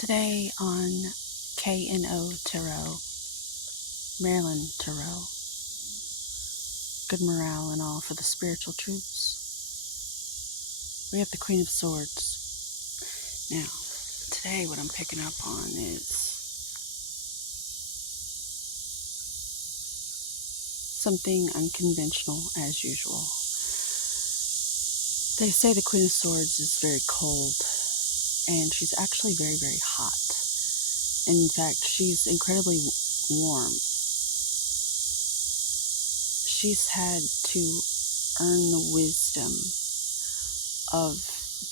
Today on K&O Tarot, Marilyn Tarot. Good morale and all for the spiritual troops. We have the Queen of Swords. Now, today what I'm picking up on is something unconventional as usual. They say the Queen of Swords is very cold, and she's actually very, very hot. In fact, she's incredibly warm. She's had to earn the wisdom of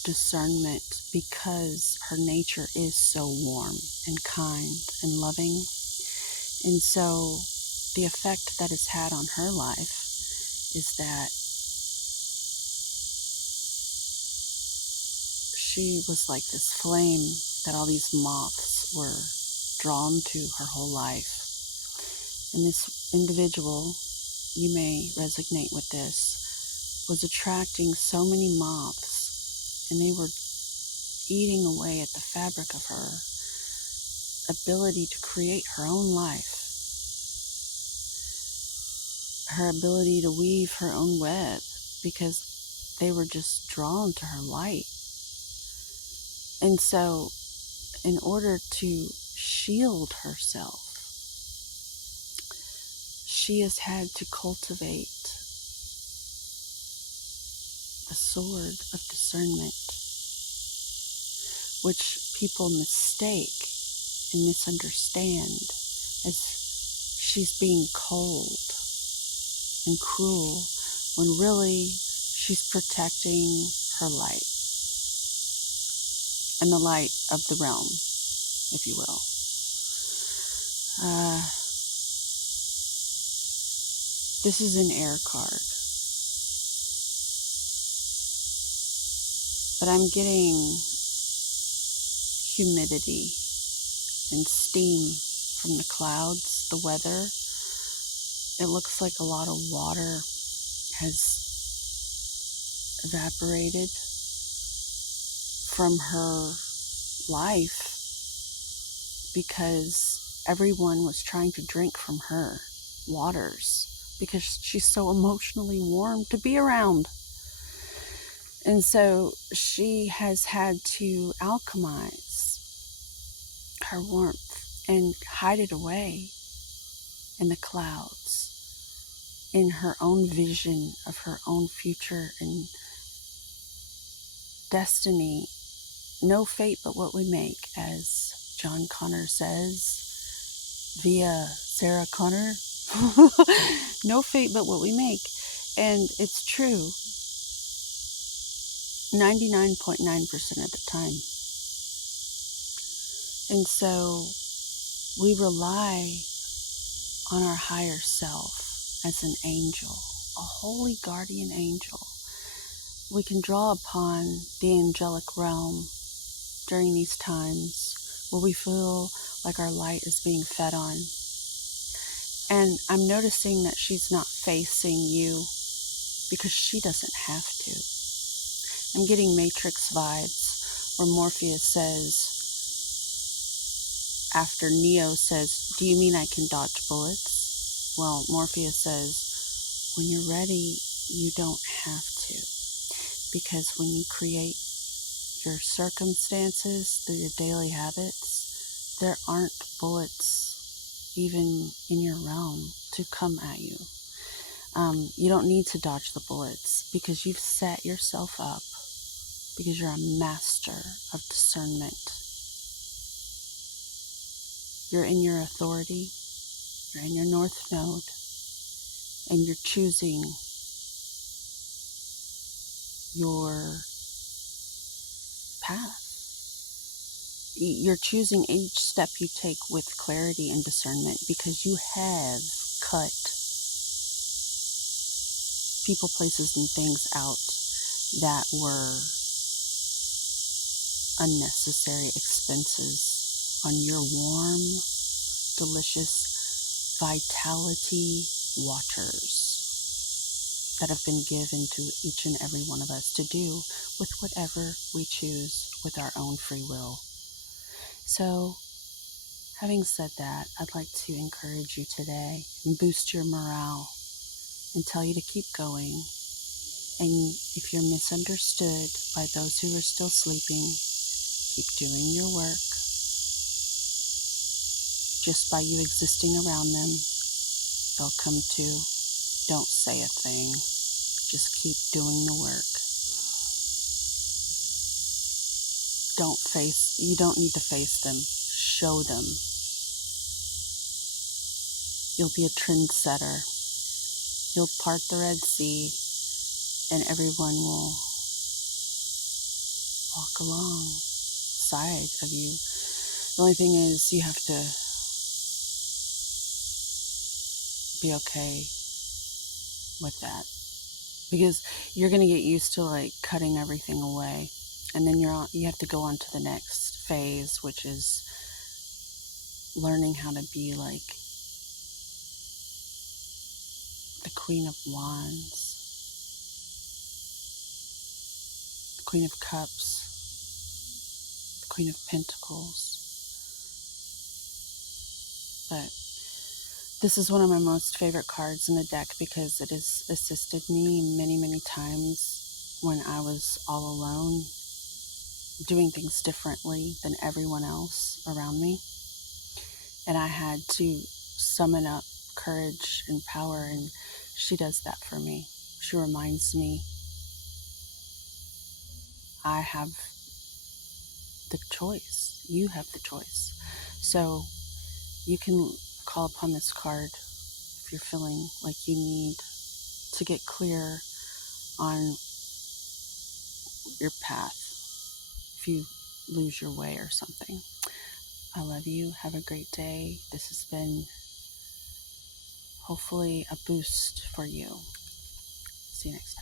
discernment because her nature is so warm and kind and loving. And so the effect that it's had on her life is that she was like this flame that all these moths were drawn to her whole life. And this individual, you may resonate with this, was attracting so many moths, and they were eating away at the fabric of her ability to create her own life, her ability to weave her own web, because they were just drawn to her light. And so, in order to shield herself, she has had to cultivate the sword of discernment, which people mistake and misunderstand as she's being cold and cruel, when really she's protecting her light and the light of the realm, if you will. This is an air card, but I'm getting humidity and steam from the clouds, the weather. It looks like a lot of water has evaporated from her life because everyone was trying to drink from her waters because she's so emotionally warm to be around. And so she has had to alchemize her warmth and hide it away in the clouds, in her own vision of her own future and destiny. No fate but what we make, as John Connor says via Sarah Connor. No fate but what we make. And it's true 99.9% of the time. And so we rely on our higher self as an angel, a holy guardian angel. We can draw upon the angelic realm during these times where we feel like our light is being fed on. And I'm noticing that she's not facing you because she doesn't have to. I'm getting Matrix vibes where Morpheus says, after Neo says, "Do you mean I can dodge bullets?" Well, Morpheus says, when you're ready, you don't have to. Because when you create your circumstances through your daily habits, there aren't bullets even in your realm to come at you. You don't need to dodge the bullets because you've set yourself up, because you're a master of discernment. You're in your authority, you're in your north node, and you're choosing your path. You're choosing each step you take with clarity and discernment because you have cut people, places, and things out that were unnecessary expenses on your warm, delicious vitality waters that have been given to each and every one of us to do with whatever we choose with our own free will. So, having said that, I'd like to encourage you today and boost your morale and tell you to keep going. And if you're misunderstood by those who are still sleeping, keep doing your work. Just by you existing around them, they'll come to. Don't say a thing. Just keep doing the work. You don't need to face them. Show them. You'll be a trendsetter. You'll part the Red Sea, and everyone will walk alongside of you. The only thing is you have to be okay with that, because you're going to get used to like cutting everything away, and then you have to go on to the next phase, which is learning how to be like the Queen of Wands, the Queen of Cups, the Queen of Pentacles. But this is one of my most favorite cards in the deck because it has assisted me many, many times when I was all alone, doing things differently than everyone else around me. And I had to summon up courage and power, and she does that for me. She reminds me I have the choice. You have the choice. So you can call upon this card if you're feeling like you need to get clear on your path, if you lose your way or something. I love you. Have a great day. This has been hopefully a boost for you. See you next time.